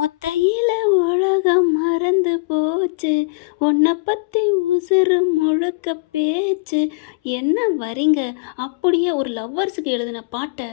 ஒத்தையில உலகம் மறந்து போச்சு, உன்னை பத்தி உசுறு முழுக்க பேச்சு. என்ன வரிங்க! அப்படியே ஒரு லவ்வர்ஸுக்கு எழுதின பாட்டை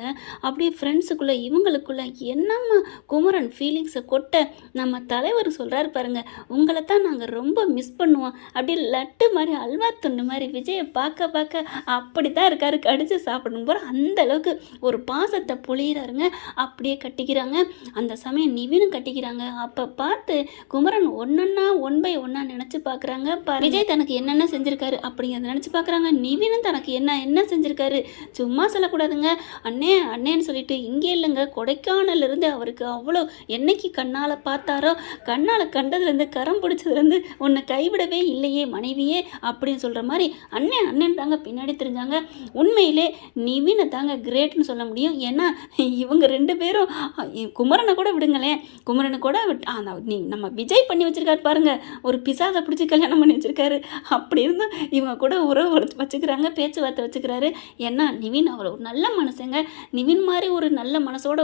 அப்படியே ஃப்ரெண்ட்ஸுக்குள்ள இவங்களுக்குள்ள என்னம்மா குமரன் ஃபீலிங்ஸை கொட்ட நம்ம தலைவர் சொல்கிறாரு பாருங்க. உங்களை தான் நாங்கள் ரொம்ப மிஸ் பண்ணுவோம். அப்படியே லட்டு மாதிரி அல்வா துண்டு மாதிரி விஜயை பார்க்க பார்க்க அப்படி தான் இருக்காரு. கடிச்சு சாப்பிடணும் போகிற அந்த அளவுக்கு ஒரு பாசத்தை பொழியிறாருங்க. அப்படியே கட்டிக்கிறாங்க. அந்த சமயம் நிவினும் கட்டிக்கிறாங்க. அப்போ பார்த்து குமரன் ஒன்னொன்னா ஒன் பை ஒன்னா நினச்சி பார்க்குறாங்க. விஜய் தனக்கு என்னென்ன செஞ்சுருக்காரு அப்படிங்கிறத நினச்சி பார்க்குறாங்க. நிவினும் தனக்கு என்ன செஞ்சுருக்காரு சும்மா சொல்லக்கூடாதுங்க. அண்ணே அண்ணேன்னு சொல்லிட்டு இங்கே இல்லைங்க, கொடைக்கானல்லேருந்து அவருக்கு அவ்வளோ என்னைக்கு கண்ணால் பார்த்தாரோ, கண்ணால் கண்டதுலேருந்து கரம் பிடிச்சதுலேருந்து உன்னை கைவிடவே இல்லையே மனைவியே அப்படின்னு சொல்கிற மாதிரி அண்ணே அண்ணன் தாங்க பின்னாடி தெரிஞ்சாங்க. உண்மையிலே நிவினை தாங்க கிரேட்னு சொல்ல முடியும். ஏன்னா இவங்க ரெண்டு பேரும் குமரனை கூட விடுங்களேன், குமரனை கூட நம்ம விஜய் பண்ணி வச்சிருக்காரு பாருங்க. ஒரு பிசாசை பிடிச்சி கல்யாணம் பண்ணி வச்சிருக்காரு. அப்படி இருந்தும் இவங்க கூட உறவு வச்சுக்கிறாங்க, பேச்சுவார்த்தை வச்சுக்கிறாரு. ஏன்னா நிவின் அவ்வளோ ஒரு நல்ல மனசுங்க. நிவின் மாதிரி ஒரு நல்ல மனசோட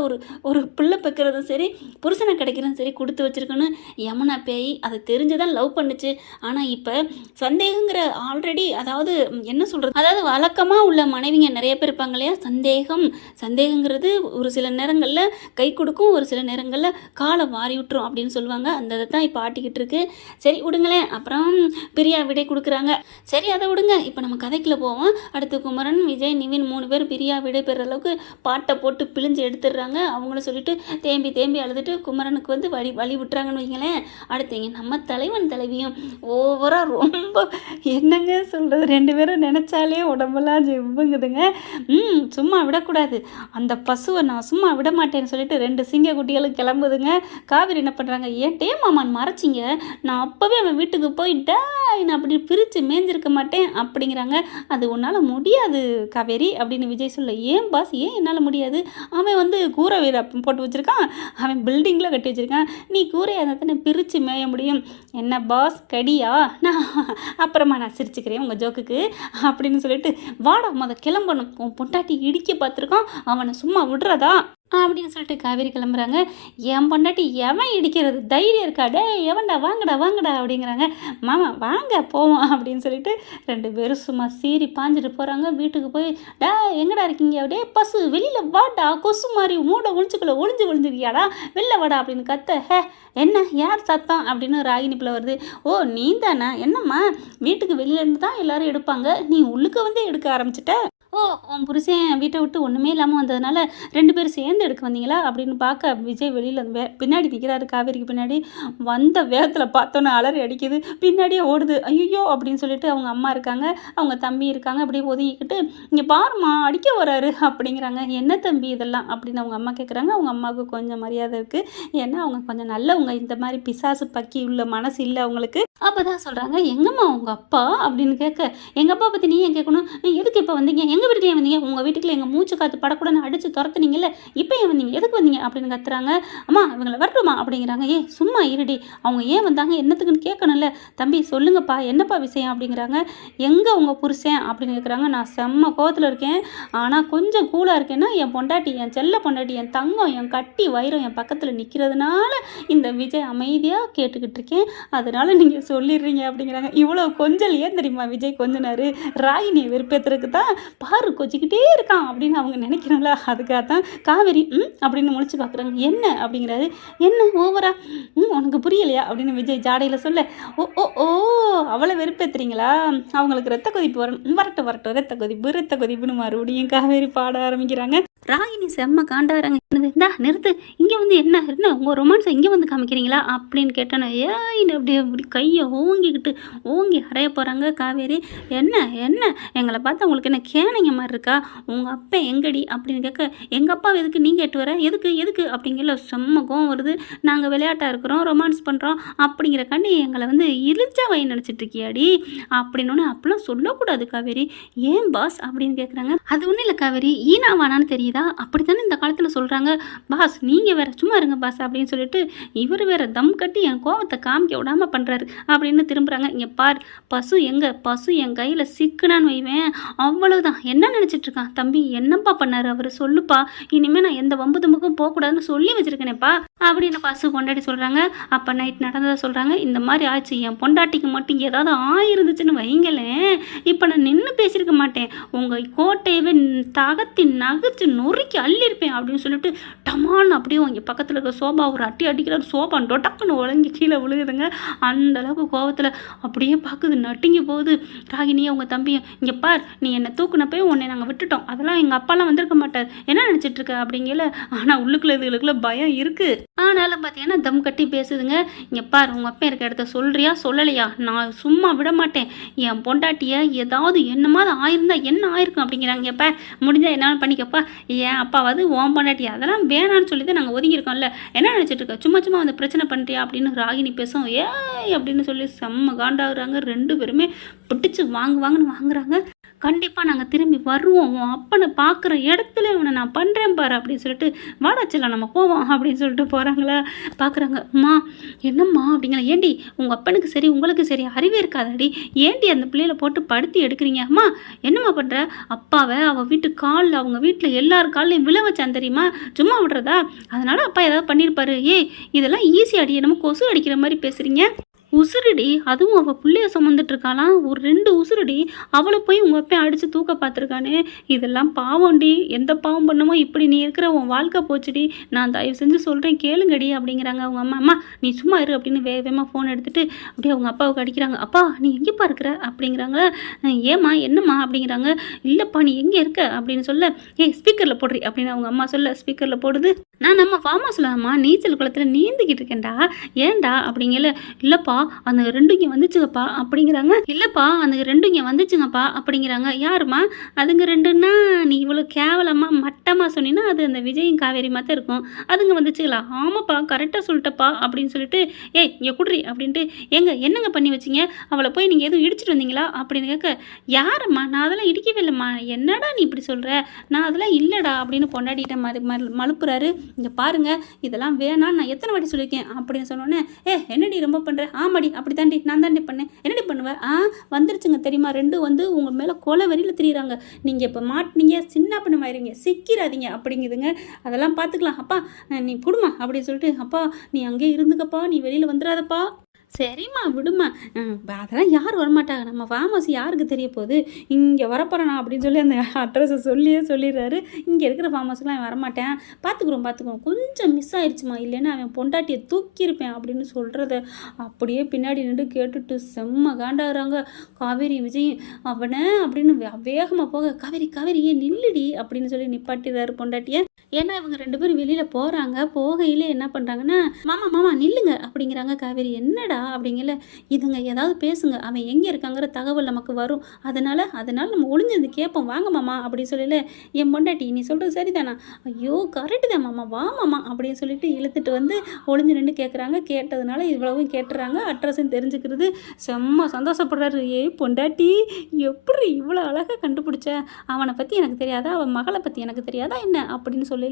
ஒரு பிள்ளை பெக்கிறதும் சரி, புருஷனை கிடைக்கிறதும் சரி கொடுத்து வச்சிருக்கணும். யமுனா பேய் அதை தெரிஞ்சுதான் லவ் பண்ணுச்சு. ஆனால் இப்போ சந்தேகங்கிற ஆல்ரெடி, அதாவது என்ன சொல்கிறது, அதாவது வழக்கமாக உள்ள மனைவிங்க நிறைய பேர் இருப்பாங்க இல்லையா, சந்தேகங்கிறது ஒரு சில நேரங்களில் கை கொடுக்கும், ஒரு சில நேரங்களில் காலை வாரி விட்டுரும் அப்படின்னு சொல்லுவாங்க. அந்த இதை தான் இப்போ ஆட்டிக்கிட்டு இருக்கு. சரி விடுங்களேன். அப்புறம் பிரியா விடை கொடுக்குறாங்க. சரி அதை விடுங்க, இப்போ நம்ம கதைக்குள்ள போவோம். அடுத்து குமரன், விஜய், நிவின் 3 பேர் பிரியா விடை பெற அளவுக்கு பாட்டை போட்டு பிழிஞ்சு எடுத்துடுறாங்க. அவங்கள சொல்லிட்டு தேம்பி அழுதுட்டு குமரனுக்கு வந்து வழி விட்டுறாங்கன்னு வைங்களேன். அடுத்தீங்க நம்ம தலைவன் தலைவியும் ஓவராக ரொம்ப என்னங்க சொல்கிறது, 2 பேரும் நினச்சாலே உடம்பெல்லாம் ஜெவ்வுங்குதுங்க. சும்மா விடக்கூடாது, அந்த பசுவை நான் சும்மா விட மாட்டேன்னு சொல்லிட்டு 2 சிங்க குட்டிகளும் கிளம்புதுங்க. காவிரி என்ன பண்ணுறாங்க, ஏன்ட்டே மாமான் மறைச்சிங்க, நான் அப்போவே அவன் வீட்டுக்கு போயிட்டா நான் அப்படி பிரித்து மேய்ஞ்சிருக்க மாட்டேன் அப்படிங்கிறாங்க. அது உன்னால் முடியாது காவேரி அப்படின்னு விஜய் சொல்ல. ஏன் பாஸ், ஏன் என்னால் முடியாது? அவன் வந்து கூரை வீர போட்டு வச்சுருக்கான், அவன் பில்டிங்கில் கட்டி வச்சுருக்கான், நீ கூரையை அதை தானே பிரித்து மேய முடியும். என்ன பாஸ் கடியா? நான் அப்புறமா நான் சிரிச்சுக்கிறேன் உங்கள் ஜோக்குக்கு அப்படின்னு சொல்லிட்டு, வாடா கிளம்பணும், உன் பொண்டாட்டி இடிக்க பார்த்துருக்கான், அவனை சும்மா விடுறதா அப்படின்னு சொல்லிட்டு காவேரி கிளம்புறாங்க. என் பொண்டாட்டி எவன் இடிக்கிறது தைரியம் இருக்கா, டே எவன்டா வாங்கடா அப்படிங்கிறாங்க. மாமா வாங்க போவோம் அப்படின்னு சொல்லிட்டு 2 பேரும் சும்மா சீறி பாஞ்சிட்டு போகிறாங்க. வீட்டுக்கு போய் டா எங்கடா இருக்கீங்க, அப்படியே பசு வெளியில் வாடா, கொசு மாதிரி மூட ஒழிஞ்சுக்கிறியாடா, வெளில வாடா அப்படின்னு கத்த. என்ன யார் சத்தம் அப்படின்னு ராகினி பிள்ளை வருது. ஓ நீ தானே, என்னம்மா வீட்டுக்கு வெளியிலேருந்து தான் எல்லாரும் எடுப்பாங்க, நீ உள்ளுக்க வந்து எடுக்க ஆரம்பிச்சிட்ட. ஓ உன் புருஷன் வீட்டை விட்டு ஒன்றுமே இல்லாமல் வந்ததுனால 2 பேரும் சேர்ந்து எடுக்க வந்தீங்களா அப்படின்னு பார்க்க விஜய் வெளியில் பின்னாடி நிற்கிறாரு. காவேரிக்கு பின்னாடி வந்த வேகத்தில் பார்த்தோன்னே அலறி அடிக்குது, பின்னாடியே ஓடுது. ஐயோ அப்படின்னு சொல்லிட்டு அவங்க அம்மா இருக்காங்க, அவங்க தம்பி இருக்காங்க, அப்படியே ஒதுங்கிக்கிட்டு இங்கே பாருமா அடிக்க வராரு அப்படிங்கிறாங்க. என்ன தம்பி இதெல்லாம் அப்படின்னு அவங்க அம்மா கேட்குறாங்க. அவங்க அம்மாவுக்கு கொஞ்சம் மரியாதை இருக்குது, ஏன்னா அவங்க கொஞ்சம் நல்லவங்க, இந்த மாதிரி பிசாசு பக்கி உள்ள மனசு இல்லை அவங்களுக்கு. அப்போ தான் சொல்கிறாங்க, எங்கம்மா உங்கள் அப்பா அப்படின்னு கேட்க, எங்கள் அப்பா பற்றி நீ ஏன் கேட்கணும், எதுக்கு இப்போ வந்தீங்க, எங்கள் வீட்டுக்கு ஏன் வந்தீங்க, உங்கள் வீட்டுக்குள்ள எங்கள் மூச்சு காற்று படக்கூடாதுன்னு அடித்து துரத்துனீங்கல்ல, இப்போ ஏன் வந்தீங்க, எதுக்கு வந்தீங்க அப்படின்னு கத்துறாங்க. அம்மா இவங்களை வரட்டுமா அப்படிங்கிறாங்க. சும்மா இருடி, அவங்க ஏன் வந்தாங்க என்னத்துக்குன்னு கேட்கணும்ல. தம்பி சொல்லுங்கப்பா என்னப்பா விஷயம் அப்படிங்கிறாங்க. எங்கே உங்கள் புருஷன் அப்படின்னு கேட்குறாங்க. நான் செம்ம கோவத்தில் இருக்கேன், ஆனால் கொஞ்சம் கூலாக இருக்கேன்னா என் பொண்டாட்டி, என் செல்ல பொண்டாட்டி, என் தங்கம், என் கட்டி வைரம் என் பக்கத்தில் நிற்கிறதுனால இந்த விஜய் அமைதியாக கேட்டுக்கிட்டு இருக்கேன், அதனால் நீங்கள் சொல்லிடுறீங்க அப்படிங்கிறாங்க. இவ்வளோ கொஞ்சல் ஏன் தெரியுமா விஜய் கொஞ்சனாரு, ராகினியை வெறுப்பேற்றுறதுக்கு தான், பாரு கொச்சிக்கிட்டே இருக்கான் அப்படின்னு அவங்க நினைக்கிறாங்களா, அதுக்காக தான். காவேரி அப்படின்னு முழிச்சு பார்க்குறாங்க. என்ன அப்படிங்கிறாரு. என்ன ஓவரா உனக்கு புரியலையா அப்படின்னு விஜய் ஜாடையில் சொல்ல, ஓ அவளை வெறுப்பேற்றுறீங்களா, அவங்களுக்கு ரத்த கொதிப்பு வரட்டும் ரத்த கொதிப்புன்னு மறுபடியும் காவேரி பாட ஆரம்பிக்கிறாங்க. ராகினி செம்ம காண்டாராங்க. இந்தா நிறுத்து, இங்கே வந்து என்ன உங்கள் ரொமான்ஸை இங்கே வந்து காமிக்கிறீங்களா அப்படின்னு கேட்டேன்னா, அப்படியே கையை ஓங்கி அறைய போகிறாங்க காவேரி. என்ன எங்களை பார்த்தா உங்களுக்கு என்ன கேனைங்க மாதிரி இருக்கா, உங்கள் அப்பா எங்கடி அப்படின்னு கேட்க, எங்கள் அப்பா எதுக்கு நீங்கள் கேட்டு வர, எதுக்கு அப்படிங்கிற செம்ம கோவம் வருது. நாங்கள் விளையாட்டாக இருக்கிறோம், ரொமான்ஸ் பண்ணுறோம் அப்படிங்கிறக்காண்டி எங்களை வந்து இழிச்சா வை நினச்சிட்ருக்கியாடி அப்படின்னு. அப்படிலாம் சொல்லக்கூடாது காவேரி. ஏன் பாஸ் அப்படின்னு கேட்குறாங்க. அது ஒன்றும் இல்லை காவேரி, ஈனா வானான்னு தெரியுது, அப்படித்தானே இந்த காலத்தில் சொல்கிறாங்க. பாஸ் நீங்கள் வேற சும்மா இருங்க பாஸ் அப்படின்னு சொல்லிட்டு இவர் வேற தம் கட்டி என் கோவத்தை காமிக்க விடாமல் பண்ணுறாரு அப்படின்னு திரும்புகிறாங்க. இங்கே பார், பசு என் கையில் சிக்குனான்னு வைவேன், அவ்வளோதான். என்ன நினச்சிட்டு இருக்கான் தம்பி, என்னப்பா பண்ணார் அவர் சொல்லுப்பா, இனிமேல் நான் எந்த வம்பு தும்புக்கும் போகக்கூடாதுன்னு சொல்லி வச்சுருக்கேனேப்பா. அப்படின்னு பசு பொண்டாட்டி சொல்கிறாங்க. அப்போ நைட் நடந்ததை சொல்கிறாங்க. இந்த மாதிரி ஆச்சு, என் பொண்டாட்டிக்கு மட்டும் ஏதாவது ஆயிருந்துச்சுன்னு வைங்களேன், இப்போ நான் நின்று பேசியிருக்க மாட்டேன், உங்கள் கோட்டையவே தகத்தி நகைச்சு நொறுக்கி அள்ளியிருப்பேன் அப்படின்னு சொல்லிட்டு டமான்னு அப்படியே இங்கே பக்கத்தில் இருக்க சோபா ஒரு அட்டி அடிக்கிறார். சோபா டொட்டக்குன்னு உடஞ்சி கீழே விழுகுதுங்க. அந்த அளவுக்கு கோவத்தில் அப்படியே பார்க்குது, நட்டுங்கி போகுது. ராகினியை உங்கள் தம்பியும், இங்கே பார், நீ என்னை தூக்குனப்போ உன்னை நாங்கள் விட்டுட்டோம், அதெல்லாம் எங்கள் அப்பாலாம் வந்திருக்க மாட்டார், என்ன நினச்சிட்டு இருக்க அப்படிங்கல. ஆனால் உள்ளுக்குள்ள இதுகளுக்குள்ள பயம் இருக்குது. ஆனாலும் பார்த்தீங்கன்னா தம் கட்டி பேசுதுங்க. இங்கே பார், உங்கள் அப்பா இருக்க இடத்த சொல்கிறியா சொல்லலையா, நான் சும்மா விட மாட்டேன், என் பொண்டாட்டியை ஏதாவது என்னமாவது ஆயிருந்தா என்ன ஆயிருக்கும் அப்படிங்கிறாங்க. எப்போ முடிஞ்சால் என்னாலும் பண்ணிக்கப்பா, என் அப்பாவது உன் பொண்டாட்டி அதெல்லாம் வேணான்னு சொல்லி தான் நாங்கள் ஒதுங்கியிருக்கோம்ல, என்ன நினச்சிட்டு இருக்க, சும்மா சும்மா வந்து பிரச்சனை பண்ணுறியா அப்படின்னு ராகினி பேசும். ஏய் அப்படின்னு சொல்லி செம்ம காண்டாகுறாங்க. ரெண்டு பேருமே பிடிச்சி வாங்குன்னு வாங்குறாங்க. கண்டிப்பாக நாங்கள் திரும்பி வருவோம், உன் அப்பனை பார்க்குற இடத்துல அவனை நான் பண்ணுறேன் பாரு அப்படின்னு சொல்லிட்டு வாடாச்சலாம் நம்ம போவோம் அப்படின்னு சொல்லிட்டு போகிறாங்களா. பார்க்குறாங்க. அம்மா என்னம்மா அப்படிங்கிற. ஏண்டி உங்கள் அப்பனுக்கு சரி உங்களுக்கு சரி அறிவே இருக்காதாடி, ஏண்டி அந்த பிள்ளையில போட்டு படுத்தி எடுக்கிறீங்க. அம்மா என்னம்மா பண்ணுற, அப்பாவை அவள் வீட்டு காலில் அவங்க வீட்டில் எல்லார் கால்லையும் விழ வச்சான் தெரியுமா, சும்மா விடுறதா, அதனால் அப்பா ஏதாவது பண்ணியிருப்பாரு. இதெல்லாம் ஈஸியாடி, என்னமோ கொசு அடிக்கிற மாதிரி பேசுகிறீங்க. உசுருடி, அதுவும் அவள் பிள்ளைய சுமந்துட்டு இருக்காளாம், ஒரு 2 உசுருடி, அவளை போய் உங்கள் அப்பா அடித்து தூக்க பார்த்துருக்கானே, இதெல்லாம் பாவம்டி, எந்த பாவம் பண்ணுமோ இப்படி நீ இருக்கிற உன் வாழ்க்கை போச்சுடி, நான் தயவு செஞ்சு சொல்கிறேன் கேளுங்கடி அப்படிங்கிறாங்க. அவங்க அம்மா. அம்மா நீ சும்மா இரு அப்படின்னு வேகமாக ஃபோன் எடுத்துகிட்டு அப்படியே அவங்க அப்பாவுக்கு அடிக்கிறாங்க. அப்பா நீ எங்கேப்பா இருக்கிற அப்படிங்கிறாங்க. ஏம்மா என்னம்மா அப்படிங்கிறாங்க. இல்லைப்பா நீ எங்கே இருக்க அப்படின்னு சொல்ல, ஸ்பீக்கரில் போடுறி அப்படின்னு அவங்க அம்மா சொல்ல, ஸ்பீக்கரில் போடுது. நான் நம்ம ஃபார்ம் ஹவுஸில் அம்மா நீச்சல் குளத்தில் நீந்திக்கிட்டு இருக்கேன்டா, ஏன்டா அப்படிங்கல. இல்லைப்பா அந்த 2 இங்கே வந்துச்சுங்கப்பா அப்படிங்கிறாங்க. இல்லைப்பா அந்த 2 இங்கே வந்துச்சுங்கப்பா அப்படிங்கிறாங்க. யாருமா அதுங்க 2ன்னா, நீ இவ்வளோ கேவலமாக மட்டமாக சொன்னீங்கன்னா அது அந்த விஜயும் காவேரி மாத்தான் இருக்கும், அதுங்க வந்துச்சுங்களா. ஆமாப்பா கரெக்டாக சொல்லிட்டப்பா அப்படின்னு சொல்லிட்டு, இங்கே குட்ரி அப்படின்ட்டு, என்னங்க பண்ணி வச்சிங்க, அவளை போய் நீங்கள் எதுவும் இடிச்சிட்டு வந்தீங்களா அப்படின்னு கேட்க, யாரம்மா நான் அதெல்லாம் இடிக்கவே இல்லைம்மா, என்னடா நீ இப்படி சொல்கிற, நான் அதெல்லாம் இல்லைடா அப்படின்னு பொண்டாடிட்ட மழுப்புறாரு. இங்கே பாருங்க இதெல்லாம் வேணாம், நான் எத்தனை வாட்டி சொல்லியிருக்கேன் அப்படின்னு சொன்னோன்னே, என்னடி ரொம்ப பண்ணுற, ஆமாடி அப்படி தாண்டி நான் தாண்டி பண்ணேன், என்னடி பண்ணுவேன், வந்துருச்சுங்க தெரியுமா, 2 வந்து உங்கள் மேலே கொலை வரியில் தெரியுறாங்க, நீங்கள் இப்போ மாட்டினீங்க சின்ன பண்ணமாயிருங்க, சிக்கிறாதீங்க அப்படிங்குதுங்க. அதெல்லாம் பார்த்துக்கலாம் அப்பா, நீ குடுமா அப்படின்னு சொல்லிட்டு, அப்பா நீ அங்கேயே இருந்துக்கப்பா, நீ வெளியில் வந்துடாதப்பா. சரிம்மா விடுமா, அதெல்லாம் யார் வரமாட்டாங்க, நம்ம ஃபேமஸ் யாருக்கு தெரிய போகுது, இங்கே வரப்போகிறேண்ணா அப்படின்னு சொல்லி அந்த அட்ரஸை சொல்லிடுறாரு. இங்கே இருக்கிற ஃபேமஸ்க்குலாம் வரமாட்டேன், பார்த்துக்குறோம், கொஞ்சம் மிஸ் ஆயிடுச்சுமா, இல்லைன்னா அவன் பொண்டாட்டியை தூக்கியிருப்பேன் அப்படின்னு சொல்கிறத அப்படியே பின்னாடி நின்று கேட்டுட்டு செம்ம காண்டாகிறாங்க காவேரி விஜய். அவனை அப்படின்னு வேகமாக போக, காவேரி ஏன் நில்லுடி அப்படின்னு சொல்லி நிப்பாட்டிடுறாரு பொண்டாட்டியை. ஏன்னா இவங்க 2 பேரும் வெளியில் போகிறாங்க. போகையில் என்ன பண்ணுறாங்கன்னா, மாமா நில்லுங்க அப்படிங்கிறாங்க. காவேரி என்னடா அப்படிங்கல. இதுங்க ஏதாவது பேசுங்க, அவன் எங்கே இருக்காங்கிற தகவல் நமக்கு வரும், அதனால் நம்ம ஒளிஞ்சு கேட்போம், வாங்க மாமா அப்படின்னு சொல்லல. என் பொண்டாட்டி நீ சொல்கிறது சரிதானா, ஐயோ கரெக்டு தான் மாமா, வா மாமா அப்படின்னு சொல்லிட்டு இழுத்துட்டு வந்து ஒளிஞ்சு நின்று கேட்குறாங்க. கேட்டதுனால இவ்வளவும் கேட்டுறாங்க, அட்ரஸும் தெரிஞ்சுக்கிறது. செம்ம சந்தோஷப்படுறாரு. பொண்டாட்டி எப்படி இவ்வளோ அழகாக கண்டுபிடிச்ச, அவனை பற்றி எனக்கு தெரியாதா, அவன் மகளை பற்றி எனக்கு தெரியாதா என்ன அப்படின்னு சொல்லல.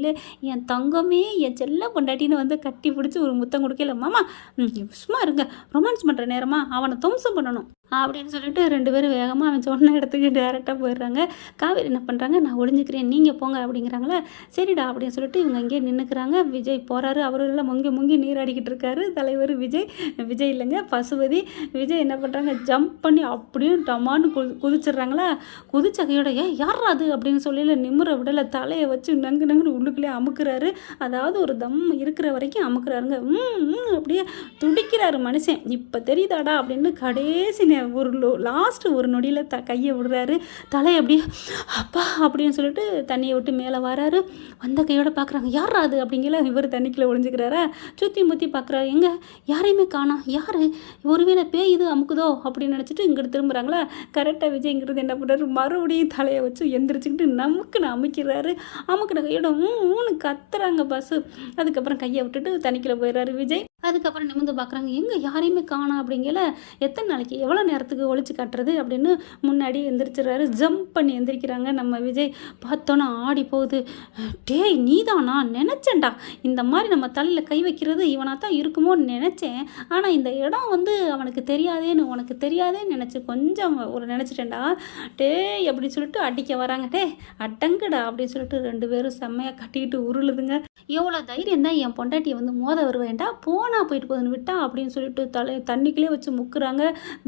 என் தங்கமே என் செல்ல பொண்டாட்டின்னு வந்து கட்டி பிடிச்சி ஒரு முத்தம் கொடுக்கல. மாமா சும்மா இருங்க, ரொமான்ஸ் பண்ணுற நேரமா, அவனை துவம்சம் பண்ணணும் அப்படின்னு சொல்லிட்டு 2 பேரும் வேகமாக அவன் சொன்ன இடத்துக்கு டேரெக்டாக போயிடுறாங்க. காவேரி என்ன பண்ணுறாங்க, நான் ஒளிஞ்சிக்கிறேன் நீங்கள் போங்க அப்படிங்கிறாங்களே. சரிடா அப்படின்னு சொல்லிட்டு இவங்க அங்கேயே நின்றுக்கிறாங்க. விஜய் போகிறாரு, அவரெல்லாம் முங்கி நீராடிக்கிட்டு இருக்காரு. தலைவர் விஜய் இல்லைங்க பசுபதி. விஜய் என்ன பண்ணுறாங்க, ஜம்ப் பண்ணி அப்படியும் டமான்னு குதிச்சிடுறாங்களா. குதிச்ச கையோட யாரா அது அப்படின்னு சொல்லல, நிமிர விடலை, தலையை வச்சு நங்குன்னு உள்ளுக்குள்ளே அமுக்குறாரு. அதாவது ஒரு தம் இருக்கிற வரைக்கும் அமுக்குறாருங்க. அப்படியே துடிக்கிறாரு மனுஷன். இப்போ தெரியுதாடா அப்படின்னு கடைசி லாஸ்ட்டு ஒரு நொடியில் கையை விடுறாரு. தலையை அப்படியே அப்பா அப்படின்னு சொல்லிட்டு தண்ணியை விட்டு மேலே வராரு. வந்த கையோட பார்க்குறாங்க, யாரா அது அப்படிங்கிற. இவர் தண்ணிக்குள்ளே ஒளிஞ்சுக்கிறாரா. சுற்றி முற்றி பார்க்குறாரு, எங்கே யாரையுமே காணோம், யார் ஒருவேளை பேய் இது அமுக்குதோ அப்படின்னு நினச்சிட்டு இங்கிட்டு திரும்புகிறாங்களா. கரெக்டாக விஜய்ங்கிறது என்ன பண்ணுறாரு, மறுபடியும் தலையை வச்சு எந்திரிச்சிக்கிட்டு நமக்குன்னு அமைக்கிறாரு. அமுக்கின கையோட ஊன்னு கத்துறாங்க பஸ்ஸு. அதுக்கப்புறம் கையை விட்டுட்டு தண்ணிக்குள்ளே போயிடுறாரு விஜய். அதுக்கப்புறம் நிமிர்ந்து பார்க்குறாங்க, எங்கே யாரையுமே காணோம் அப்படிங்கல. எத்தனை நாளைக்கு எவ்வளோ நேரத்துக்கு ஒழிச்சு காட்டுறது அப்படின்னு முன்னாடி எந்திரிச்சிடுறாரு. ஜம்ப் பண்ணி எந்திரிக்கிறாங்க நம்ம விஜய். பார்த்தோன்னா ஆடி போகுது. டேய் நீதானா, நினச்சேன்டா இந்த மாதிரி நம்ம தலையில் கை வைக்கிறது இவனாக தான் இருக்குமோன்னு நினச்சேன். ஆனால் இந்த இடம் வந்து அவனுக்கு தெரியாதேன்னு, உனக்கு தெரியாதேன்னு நினச்சி கொஞ்சம் ஒரு நினச்சிட்டேன்டா. டேய் அப்படின்னு சொல்லிட்டு அடிக்க வராங்க. டே அடங்குடா அப்படின்னு சொல்லிட்டு 2 பேரும் செம்மையாக கட்டிக்கிட்டு உருளுதுங்க. எவ்வளோ தைரியம் தான் என் பொண்டாட்டியை வந்து மோத வருவேன்டா, போனா போயிட்டு போகுதுன்னு விட்டா அப்படின்னு சொல்லிட்டு தண்ணிக்குள்ளே வச்சு முக்குறாங்க.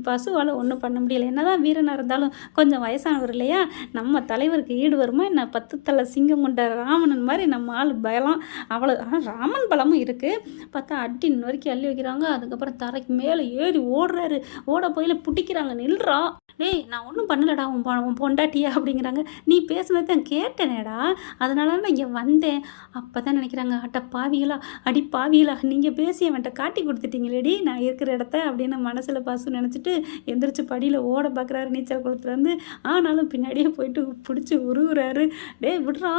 பசுவால் ஒன்றும் பண்ண முடியலை. என்னதான் வீரனாக இருந்தாலும் கொஞ்சம் வயசானவர் இல்லையா, நம்ம தலைவருக்கு ஈடு வருமா என்ன? 10 தலை சிங்கம் கொண்ட ராவணன் மாதிரி நம்ம ஆள் பலம் அவ்வளோ. ஆனால் ராமன் பலமும் இருக்குது. பார்த்தா அடி நொறுக்கி அள்ளி வைக்கிறாங்க. அதுக்கப்புறம் தரைக்கு மேலே ஏறி ஓடுறாரு. ஓட போயில பிடிக்கிறாங்க. நில்றா டேய் நான் ஒன்றும் பண்ணலடா உன் பொண்டாட்டியா அப்படிங்கிறாங்க. நீ பேசுனது தான் கேட்டேனேடா, அதனால நான் இங்கே வந்தேன். அப்போ தான் நினைக்கிறாங்க, அட்ட பாவிகளா, அடி பாவிகளா, நீங்கள் பேசி அவன்கிட்ட காட்டி கொடுத்துட்டீங்களேடி நான் இருக்கிற இடத்த அப்படின்னு மனசில் பாசு நினச்சிட்டு எந்திரிச்சு படியில் ஓட பார்க்குறாரு நீச்சல் குளத்துலேருந்து. ஆனாலும் பின்னாடியே போயிட்டு பிடிச்சி உருகுறாரு. டேய் விட்றா,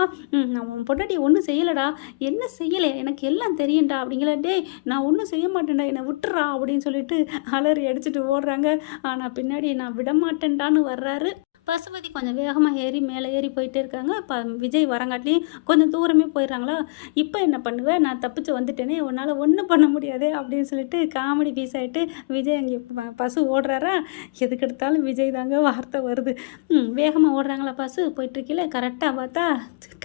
நான் உன் பொண்டாட்டியை ஒன்றும் செய்யலைடா. என்ன செய்யலை எனக்கு எல்லாம் தெரியும்டா அப்படிங்கிற. டேய் நான் ஒன்றும் செய்ய மாட்டேன்டா, என்னை விட்டுறா அப்படின்னு சொல்லிட்டு அலறி அடிச்சுட்டு ஓடுறாங்க. ஆனால் பின்னாடி நான் விடமாட்டேன்டான்னு வர்றாரு. பசுபதி கொஞ்சம் வேகமாக ஏறி மேலே ஏறி போயிட்டே இருக்காங்க. விஜய் வரங்காட்டிலையும் கொஞ்சம் தூரமே போயிடுறாங்களா. இப்போ என்ன பண்ணுவேன், நான் தப்பிச்சு வந்துட்டேனே, உன்னால் ஒன்றும் பண்ண முடியாது அப்படின்னு சொல்லிட்டு காமெடி பீஸ் ஆகிட்டு விஜய் அங்கே பசு ஓடுறாரா. எதுக்கு எடுத்தாலும் விஜய் தாங்க வார்த்தை வருது. வேகமாக ஓடுறாங்களா பசு. போயிட்டுருக்கீல கரெக்டாக பார்த்தா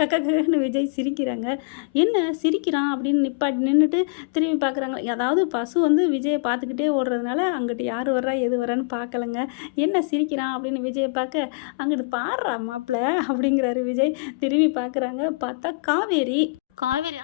கக்கன்னு விஜய் சிரிக்கிறாங்க. என்ன சிரிக்கிறான் அப்படின்னு நின்றுட்டு திரும்பி பார்க்குறாங்க. அதாவது பசு வந்து விஜயை பார்த்துக்கிட்டே ஓடுறதுனால அங்கிட்டு யார் வர்றா எது வரான்னு பார்க்கலங்க. என்ன சிரிக்கிறான் அப்படின்னு விஜயை பார்க்க, அங்கிட்டு பாடுறா மாப்பிள்ள அப்படிங்கிறாரு விஜய். திரும்பி பார்க்குறாங்க. பார்த்தா காவேரி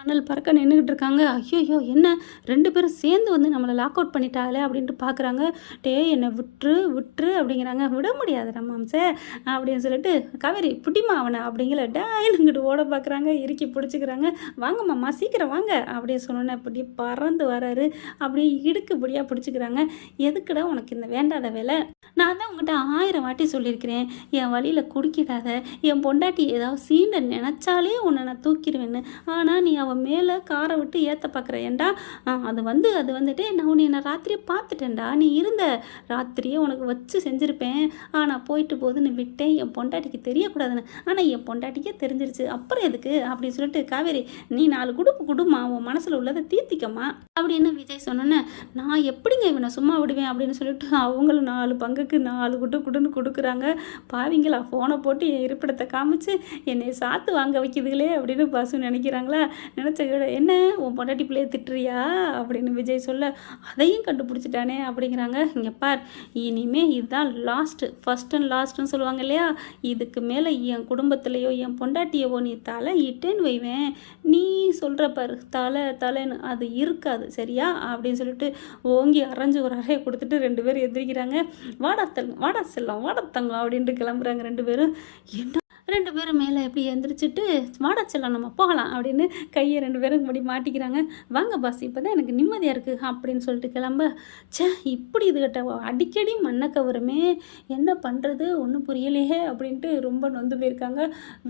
அனல் பறக்க நின்றுக்கிட்டு இருக்காங்க. ஐயோ என்ன 2 பேரும் சேர்ந்து வந்து நம்மளை லாக் அவுட் பண்ணிட்டாங்களே அப்படின்ட்டு பார்க்குறாங்க. டே என்னை விட்டுரு அப்படிங்கிறாங்க. விட முடியாது ரம்மாம்சே அப்படின்னு சொல்லிட்டு காவேரி புட்டிமா அவனை அப்படிங்கிற டாயின்னுங்கிட்டு ஓட பார்க்குறாங்க. இறுக்கி பிடிச்சிக்கிறாங்க. வாங்க மாமா சீக்கிரம் வாங்க அப்படின்னு சொன்னோன்னே அப்படி பறந்து வராரு. அப்படியே இடுக்குப்படியாக பிடிச்சிக்கிறாங்க. எதுக்குடா உனக்கு இந்த வேண்டாத வேலை, நான் தான் உங்கள்கிட்ட 1000 வாட்டி சொல்லியிருக்கிறேன், என் வழியில் குடிக்கிடாத, என் பொண்டாட்டி ஏதாவது சீண்டை நினச்சாலே உன்னை நான் தூக்கிடுவேன்னு. ஆனால் நீ அவன் மேலே காரை விட்டு ஏற்ற பார்க்குற. ஏண்டா அது வந்துட்டு நான் உன்னை ராத்திரியே பார்த்துட்டேன்டா, நீ இருந்த ராத்திரியே உனக்கு வச்சு செஞ்சுருப்பேன். ஆனால் போயிட்டு போகுதுன்னு விட்டேன், என் பொண்டாட்டிக்கு தெரியக்கூடாதுன்னு. ஆனால் என் பொண்டாட்டிக்கே தெரிஞ்சிருச்சு, அப்புறம் எதுக்கு அப்படின்னு சொல்லிட்டு காவேரி நீ 4 குடுமா, உன் மனசில் உள்ளதை தீர்த்திக்கம்மா அப்படின்னு விஜய் சொன்னோன்னே, நான் எப்படிங்க இவனை சும்மா விடுவேன் அப்படின்னு சொல்லிட்டு அவங்களும் 4 பங்குக்கு 4 குடுன்னு கொடுக்குறாங்க. பாவிங்களா ஃபோனை போட்டு என் இருப்பிடத்தை காமிச்சு என்னை சாத்து வாங்க வைக்குதுங்களே அப்படின்னு பசு நினைக்கிறாங்களா. நினச்ச என்ன உன் பொண்டாட்டி பிள்ளையை திட்டுறியா அப்படின்னு விஜய் சொல்ல, அதையும் கண்டுபிடிச்சிட்டானே அப்படிங்கிறாங்க. இங்கே பார், இனிமே இதுதான் ஃபர்ஸ்ட் அண்ட் லாஸ்ட்னு சொல்லுவாங்க இல்லையா, இதுக்கு மேலே என் குடும்பத்திலையோ என் பொண்டாட்டியவோ நீ தலை இட்டேன்னு வைவேன், நீ சொல்கிற பாரு தலைன்னு அது இருக்காது சரியா அப்படின்னு சொல்லிட்டு ஓங்கி அரைஞ்சு ஒரு அறையை கொடுத்துட்டு 2 பேரும் எந்திரிக்கிறாங்க. வாடா செல்லம் வாடா தங்கம் அப்படின்ட்டு கிளம்புறாங்க 2 பேரும். என்ன 2 பேரும் மேலே எப்படி எழுந்திரிச்சிட்டு வாடா செல்லம் நம்ம போகலாம் அப்படின்னு கையை 2 பேரும் முடி மாட்டிக்கிறாங்க. வாங்க பாஸ் இப்போ தான் எனக்கு நிம்மதியாக இருக்குது அப்படின்னு சொல்லிட்டு கிளம்ப. இப்படி இதுகிட்ட அடிக்கடி மண்ணை கவருமே, என்ன பண்ணுறது ஒன்றும் புரியலையே அப்படின்ட்டு ரொம்ப நொந்து போயிருக்காங்க.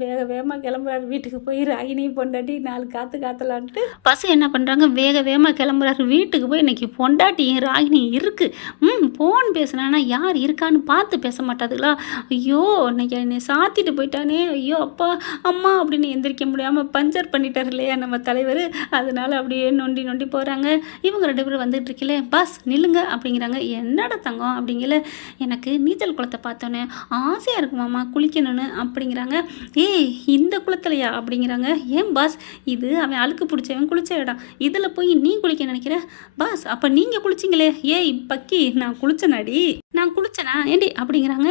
வேகமாக கிளம்புறாரு வீட்டுக்கு. போய் ராகினியும் பொண்டாட்டி 4 காத்தலான்ட்டு பசு என்ன பண்ணுறாங்க, வேகமாக கிளம்புறாரு வீட்டுக்கு. போய் இன்னைக்கு பொண்டாட்டியும் ராகினி இருக்குது. ஃபோன் பேசுனான்னா யார் இருக்கான்னு பார்த்து பேச மாட்டாதுங்களா. ஐயோ இன்னைக்கு என்னை சாத்திட்டு போயிட்டானே, ஐயோ அப்பா அம்மா அப்படின்னு எந்திரிக்க முடியாமல் பஞ்சர் பண்ணிட்டார் இல்லையா நம்ம தலைவர். அதனால அப்படியே நொண்டி போகிறாங்க. இவங்க 2 பேரும் வந்துட்டு இருக்கல. பாஸ் நில்லுங்க அப்படிங்கிறாங்க. என்னடா தங்கம் அப்படிங்கல, எனக்கு நீச்சல் குளத்தை பார்த்தோன்னே ஆசையாக இருக்குமாம்மா குளிக்கணும்னு அப்படிங்கிறாங்க. ஏய் இந்த குளத்துலையா அப்படிங்கிறாங்க. ஏன் பாஸ், இது அவன் அழுக்கு பிடிச்சவன் குளிச்ச இடம், இதில் போய் நீ குளிக்க நினைக்கிற பாஸ், அப்போ நீங்கள் குளிச்சிங்களே. ஏய் பக்கி நான் குளிச்சனா ஏண்டி அப்படிங்கிறாங்க.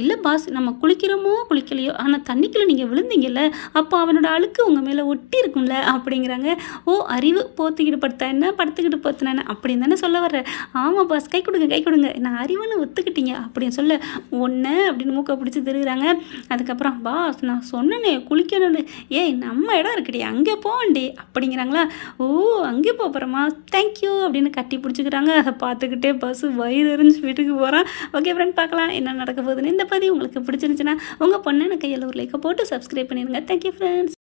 இல்லை பாஸ் நம்ம குளிக்கிறோமோ குளிக்கலையோ, ஆனால் தண்ணிக்குள்ளே நீங்கள் விழுந்தீங்கல்ல, அப்போ அவனோட அழுக்கு உங்கள் மேலே ஒட்டி இருக்கும்ல அப்படிங்கிறாங்க. ஓ அறிவு, போத்துக்கிட்டு படுத்தா என்ன படுத்துக்கிட்டு போத்துனா அப்படின்னு தானே சொல்ல வர்ற. ஆமாம் பாஸ் கை கொடுங்க, நான் அறிவுன்னு ஒத்துக்கிட்டீங்க அப்படின்னு சொல்ல ஒன்று அப்படின்னு மூக்கை பிடிச்சி திருகிறாங்க. அதுக்கப்புறம் பாஸ் நான் சொன்னனே குளிக்கணும்னு, ஏய் நம்ம இடம் இருக்குடி அங்கே போகண்டி அப்படிங்கிறாங்களா. ஓ அங்கே போகிறோமா தேங்க்யூ அப்படின்னு கட்டி பிடிச்சிக்கிறாங்க. அதை பார்த்துக்கிட்டே பஸ்ஸு வயிறு எறிஞ்சு வீட்டுக்கு போகிறான். ஓகே ஃப்ரெண்ட், பார்க்கலாம் என்ன நடக்க போகுதுன்னு. இந்த பதிவு உங்களுக்கு பிடிச்சிருந்துச்சுன்னா உங்கள் பொண்ணு கையில் ஒரு லைக்கை போட்டு சப்ஸ்கிரைப் பண்ணிடுங்க. Thank you friends.